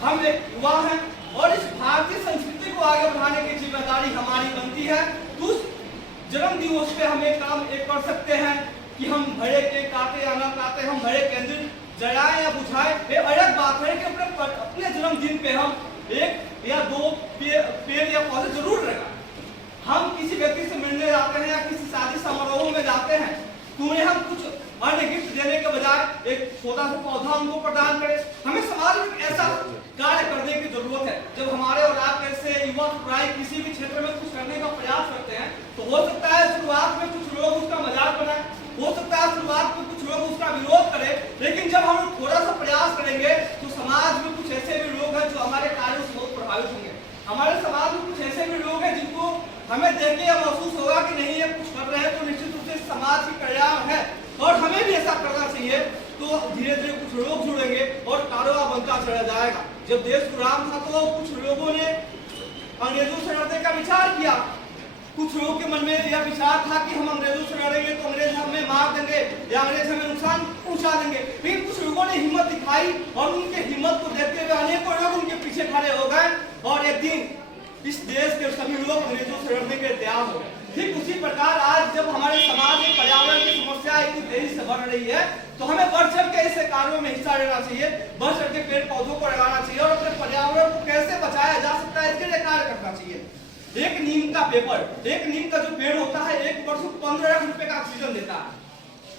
हम एक युवा हैं और इस भारतीय संस्कृति को आगे बढ़ाने की जिम्मेदारी हमारी बनती है। तो उस जन्म दिवस पे हम एक काम कर सकते हैं कि हम भरे के काटे या न काटे, हम भरे केंद्र जलाएं या बुझाएं, ये अलग बात है कि अपने जन्मदिन पे हम एक या दो पेड़ या पौधे जरूर लगाएं। हम किसी व्यक्ति से मिलने जाते हैं या किसी शादी समारोह में जाते हैं तो उन्हें हम कुछ अन्य गिफ्ट देने के बजाय एक छोटा सा पौधा उनको प्रदान करें। हमें समाज में ऐसा कार्य करने की जरूरत है। जब हमारे और आप ऐसे युवा प्राय किसी भी क्षेत्र में कुछ करने का प्रयास करते हैं तो हो सकता है शुरुआत में कुछ लोग उसका मजाक बनाएं, हो सकता है शुरुआत में कुछ लोग उसका विरोध करें, लेकिन जब हम थोड़ा सा प्रयास करेंगे तो समाज में कुछ ऐसे भी लोग हैं जो हमारे कार्यों से बहुत प्रभावित होंगे। हमारे समाज में कुछ ऐसे भी लोग हैं जिनको हमें देख के यह महसूस होगा कि नहीं ये कुछ कर रहे हैं तो निश्चित रूप से समाज की कल्याण है और हमें भी ऐसा करना चाहिए। तो धीरे धीरे कुछ लोग जुड़ेंगे और कारोबार बनता चला जाएगा। जब देश गुलाम था तो कुछ लोगों ने अंग्रेजों से लड़ने का विचार किया। कुछ लोगों के मन में यह विचार था कि हम अंग्रेजों से लड़ेंगे तो अंग्रेज हमें मार देंगे या अंग्रेज हमें नुकसान पहुंचा देंगे। लेकिन कुछ लोगों ने हिम्मत दिखाई और उनके हिम्मत को देखते हुए अनेकों लोग उनके पीछे खड़े हो गए और एक दिन इस देश के सभी लोग अंग्रेजों से लड़ने के तैयार हो गए। ठीक उसी प्रकार आज जब हमारे समाज में पर्यावरण की समस्या इतनी तेजी से बढ़ रही है तो हमें बढ़ चढ़ के ऐसे कार्यों में हिस्सा लेना चाहिए, बढ़ चढ़ के पेड़ पौधों को लगाना चाहिए और अपने पर्यावरण को कैसे बचाया जा सकता है इसके लिए कार्य करना चाहिए। एक नीम का पेपर, एक नीम का जो पेड़ होता है एक वर्ष को 15 लाख रुपए का ऑक्सीजन देता है।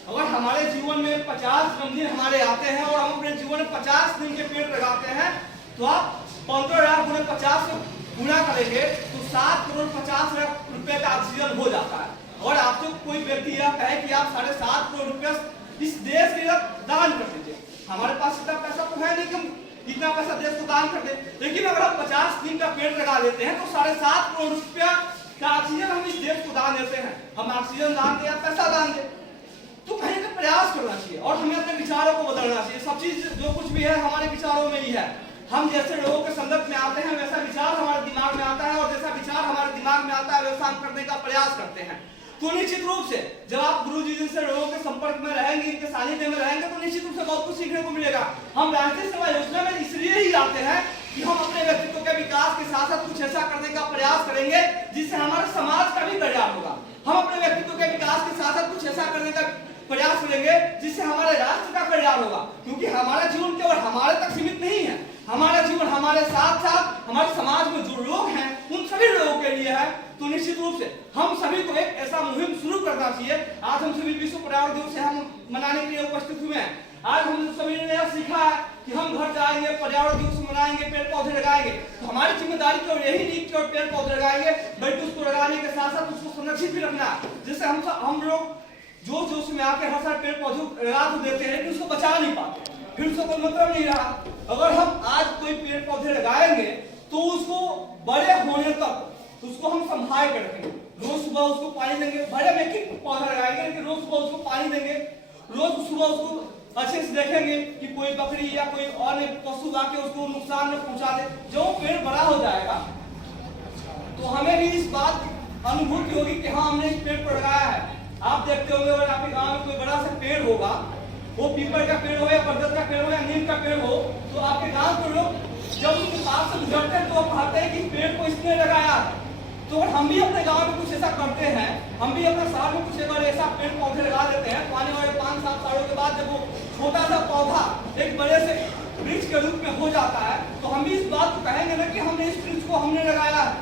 अगर हमारे जीवन में 50 जन्मदिन हमारे आते हैं और हम अपने जीवन में 50 नीम के पेड़ लगाते हैं तो आप 15 लाख गुणे 50 से गुणा करेंगे तो 7 करोड़ 50 लाख रुपए का ऑक्सीजन हो जाता है। और आपसे कोई व्यक्ति यह कहे कि आप 7.5 करोड़ रुपए इस देश के लिए दान कर दीजिए, हमारे पास इतना पैसा तो है नहीं कि हम इतना पैसा देश को दान कर दे, लेकिन अगर हम 50 नीम का पेड़ लगा लेते हैं तो 7.5 करोड़ रुपया का ऑक्सीजन हम इस देश को दान देते हैं। हम ऑक्सीजन दान दे या पैसा दान दे तो कहीं का प्रयास करना चाहिए और हमें अपने विचारों को बदलना चाहिए। सब चीज जो कुछ भी है हमारे विचारों में ही है। हम जैसे लोगों के संदर्भ में आते हैं वैसा विचार हमारे दिमाग में आता है और जैसा विचार हमारे दिमाग में आता है वैसा हम करने का प्रयास करते हैं। तो निश्चित रूप से जब आप गुरु जी से लोगों के संपर्क में रहेंगे, इनके सानिध्य में रहेंगे तो निश्चित रूप से बहुत कुछ सीखने को मिलेगा। हम राष्ट्रीय सेवा योजना में इसलिए ही आते हैं कि हम अपने व्यक्तित्व के विकास के साथ साथ कुछ ऐसा करने का प्रयास करेंगे जिससे हमारे समाज का भी कल्याण होगा। हम अपने व्यक्तित्व के विकास के साथ साथ कुछ ऐसा करने का प्रयास करेंगे जिससे हमारे राष्ट्र का कल्याण होगा, क्योंकि हमारा जीवन केवल हमारे तक सीमित नहीं है। हमारा जीवन हमारे साथ साथ हमारे समाज में जो लोग हैं उन सभी लोगों के लिए है। तो निश्चित रूप से हम सभी को एक ऐसा मुहिम शुरू करना चाहिए। आज हम सभी विश्व पर्यावरण दिवस से हम मनाने के लिए उपस्थित हुए हैं। आज हम सभी ने यह सीखा है कि हम घर जाएंगे, पर्यावरण दिवस मनाएंगे, पेड़ पौधे लगाएंगे। तो हमारी जिम्मेदारी केवल यही नहीं कि पेड़ पौधे लगाएंगे, बल्कि उसको लगाने के साथ साथ उसको संरक्षित भी रखना है। जैसे हम लोग जोश में आके हर साल पेड़ पौधे लगा तो देते हैं लेकिन उसको बचा नहीं पाते, फिर उसका कोई मतलब नहीं रहा। अगर हम आज कोई पेड़ पौधे लगाएंगे तो उसको बड़े होने तक उसको हम संभाल कर रखेंगे। रोज सुबह उसको पानी देंगे, भले में एक पौधा लगाएंगे लेकिन रोज सुबह उसको पानी देंगे, रोज सुबह उसको अच्छे से देखेंगे कि कोई बकरी या कोई और पशु आके उसको नुकसान न पहुंचा दे। जब पेड़ बड़ा हो जाएगा तो हमें भी इस बात की अनुभूति होगी कि हाँ हमने इस पेड़ को लगाया है। आप देखते होंगे अगर आपके गांव में कोई बड़ा सा पेड़ होगा, वो पीपल का पेड़ हो या बरगद का पेड़ हो या नीम का पेड़ हो, तो आपके गांव के लोग जब उसके पास से गुजरते हैं तो वो कहते हैं कि पेड़ को इसने लगाया है। तो अगर हम भी अपने गांव में कुछ ऐसा करते हैं, हम भी अपने शहर में कुछ अगर ऐसा पेड़ पौधे लगा देते हैं तो आने वाले 5-7 सालों के बाद जब वो छोटा सा पौधा एक बड़े से वृक्ष के रूप में हो जाता है तो हम भी इस बात को कहेंगे ना कि हमने इस वृक्ष को हमने लगाया है,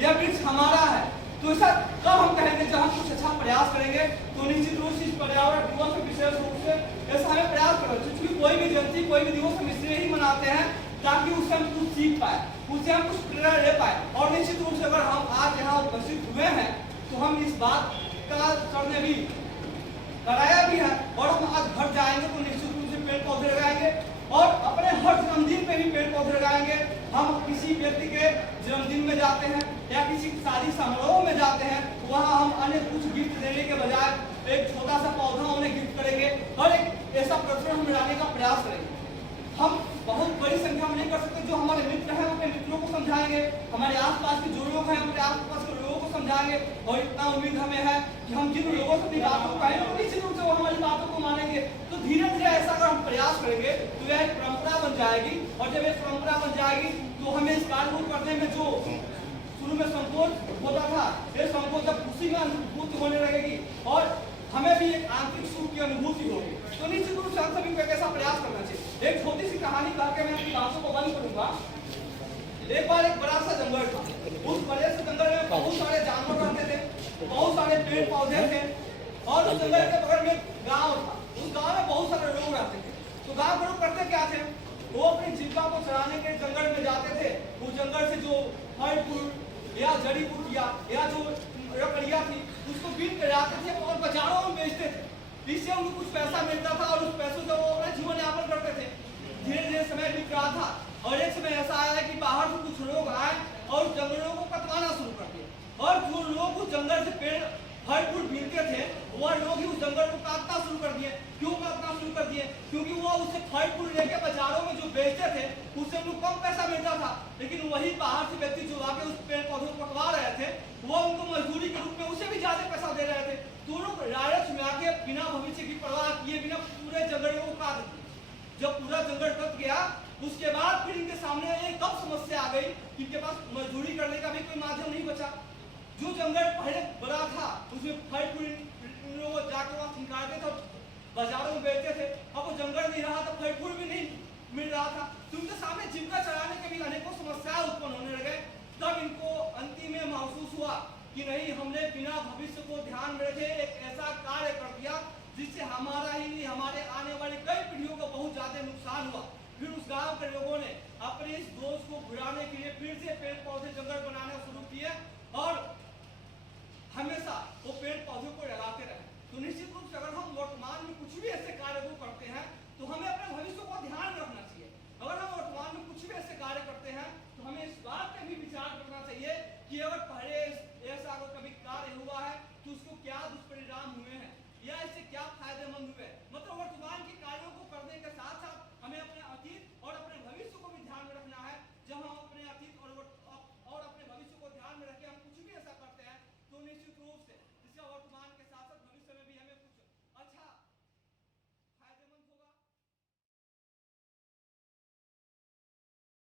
यह वृक्ष हमारा है। तो ऐसा कब हम कहेंगे जब हम कुछ अच्छा प्रयास करेंगे। तो निश्चित रूप से इस पर्यावरण दिवस में विशेष रूप से ऐसा हमें प्रयास करना चाहिए, क्योंकि कोई भी जयंती कोई भी दिवस हम इसलिए ही मनाते हैं ताकि उससे हम कुछ सीख पाए, उससे हम कुछ प्रेरणा ले पाए। और निश्चित रूप से अगर हम आज यहाँ उपस्थित हुए हैं तो हम इस बात का सर ने भी कराया भी है और हम आज घर जाएंगे तो निश्चित रूप से पेड़ पौधे लगाएंगे और अपने हर जन्मदिन पे भी पेड़ पौधे लगाएंगे। हम किसी व्यक्ति के जन्मदिन में जाते हैं या किसी शादी समारोह में जाते हैं, वहाँ हम अन्य कुछ गिफ्ट देने के बजाय एक छोटा सा पौधा उन्हें गिफ्ट करेंगे और एक ऐसा प्रदर्शन हम लाने का प्रयास करेंगे। हम बहुत बड़ी संख्या में नहीं कर सकते, जो हमारे मित्र हैं अपने मित्रों को समझाएंगे, हमारे आसपास के जो लोग हैं अपने आसपास के लोगों को समझाएंगे। और इतना उम्मीद हमें है कि हम जिन लोगों से अपनी बातों को कहेंगे तो निश्चित रूप से वो हमारी बातों को मानेंगे। तो धीरे धीरे ऐसा अगर हम प्रयास करेंगे तो यह एक परंपरा बन जाएगी और जब एक परंपरा बन तो हमें इस कार्य को करने में जो शुरू में संकोच होता था, ये संकोच जब खुशी में अनुभूति होने लगेगी और हमें भी एक आंतरिक सुख की अनुभूति होगी, तो निश्चित रूप से हम सभी को कैसा प्रयास करना चाहिए। एक छोटी सी कहानी कह के मैं अपनी बातों को बंद करूंगा। एक बार एक बड़ा सा जंगल था। उस बड़े से जंगल में बहुत सारे जानवर रहते थे, बहुत सारे पेड़ पौधे थे और उस जंगल के बगल में गांव था। उस गांव में बहुत सारे लोग रहते थे। तो गांव के लोग करते क्या थे, वो अपनी जीविका को चराने के जंगल में जाते थे। उस जंगल से जो फल फूल या जड़ी बूटियां या जो लकड़ियां थी उसको बीन कर आते थे और बाजारों में बेचते थे। इससे उनको कुछ पैसा मिलता था और उस पैसों से वो अपना जीवन यापन करते थे। धीरे धीरे समय बीत रहा था और एक समय ऐसा आया कि बाहर से कुछ लोग आए और उस जंगलों को कटवाना शुरू कर दिया। और जो लोग उस जंगल से पेड़ फल फूल बीनते थे वह लोग ही उस जंगल को काटना शुरू कर दिए। क्यों काटना शुरू कर दिए? क्योंकि वो उससे फल फूल लेके बाजारों में जो बेचते थे उससे उनको कम पैसा मिलता था, लेकिन वही बाहर से व्यक्ति जो आके उस पेड़ पौधों को कटवा रहे थे वो उनको मजदूरी के रूप में उसे भी ज्यादा पैसा दे रहे थे। तो लोग लालच में आके बिना भविष्य की परवाह किए बिना पूरे जंगल को काट दिए। जब पूरा जंगल कट गया उसके बाद फिर इनके सामने एक कब समस्या आ गई, इनके पास मजदूरी करने का भी कोई माध्यम नहीं बचा। जो जंगल पहले बड़ा था उसमें फल फूल लोग जाके वहां निकालते थे, बाजारों में बेचते थे। अब वो जंगल नहीं रहा तो फल फूल भी नहीं मिल रहा था। तो उनके सामने जीविका चलाने के भी अनेकों समस्याएं उत्पन्न होने लगे। तब इनको अंतिम में महसूस हुआ कि नहीं, हमने बिना भविष्य को ध्यान में रखे एक ऐसा कार्य कर दिया जिससे हमारा ही नहीं हमारे आने वाली कई पीढ़ियों को बहुत ज्यादा नुकसान हुआ। फिर उस गांव के लोगों ने अपने इस दोष को भुलाने के लिए फिर से पेड़ पौधे जंगल बनाना शुरू किए और हमेशा वो पेड़ पौधों को लगाते रहे। तो निश्चित